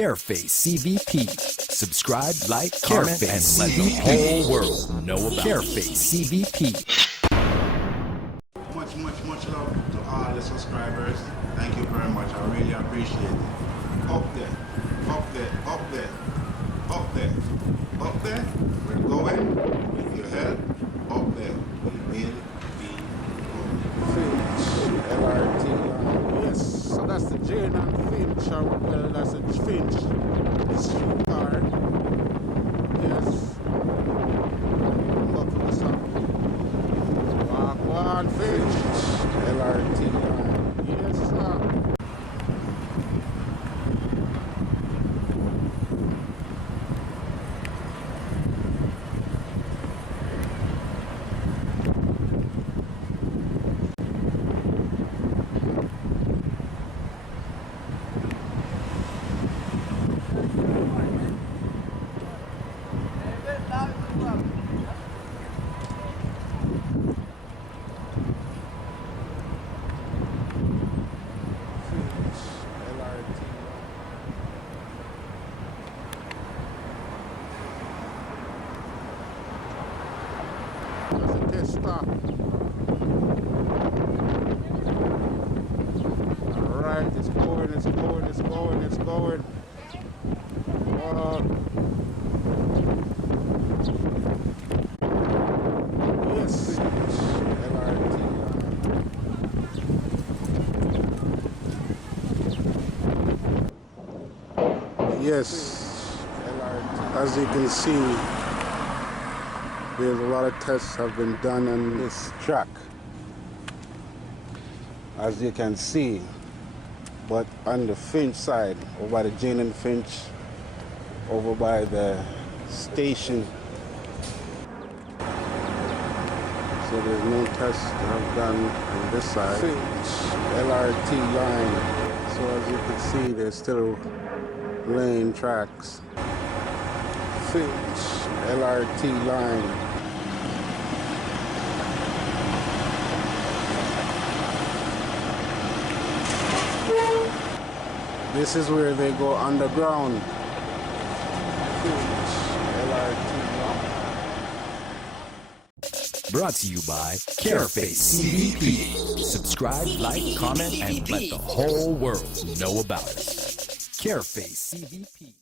Careface CVP. Subscribe, like, comment, and let the whole world know about Careface CVP. Much love to all the subscribers. Thank you very much. I really appreciate it. Up there, up there, up there, up there, up there. We're going with your help. Up there, we will be going. Finch LRT line. Yes, so that's the Jane and Finch. Well, that's the Finch streetcar. Yes. Welcome us up. Walk one Finch LRT line. Yes, sir. Stop. Alright, it's going. Yes. LRT line. Yes. LRT. As you can see, there's a lot of tests have been done on this track, as you can see. But on the Finch side, over by the Jane and Finch, over by the station, so there's no tests that have done on this side. Finch LRT line. So as you can see, there's still lane tracks. Finch LRT line. This is where they go underground. Brought to you by Careface CVP. Subscribe, like, comment, and let the whole world know about us. Careface CVP.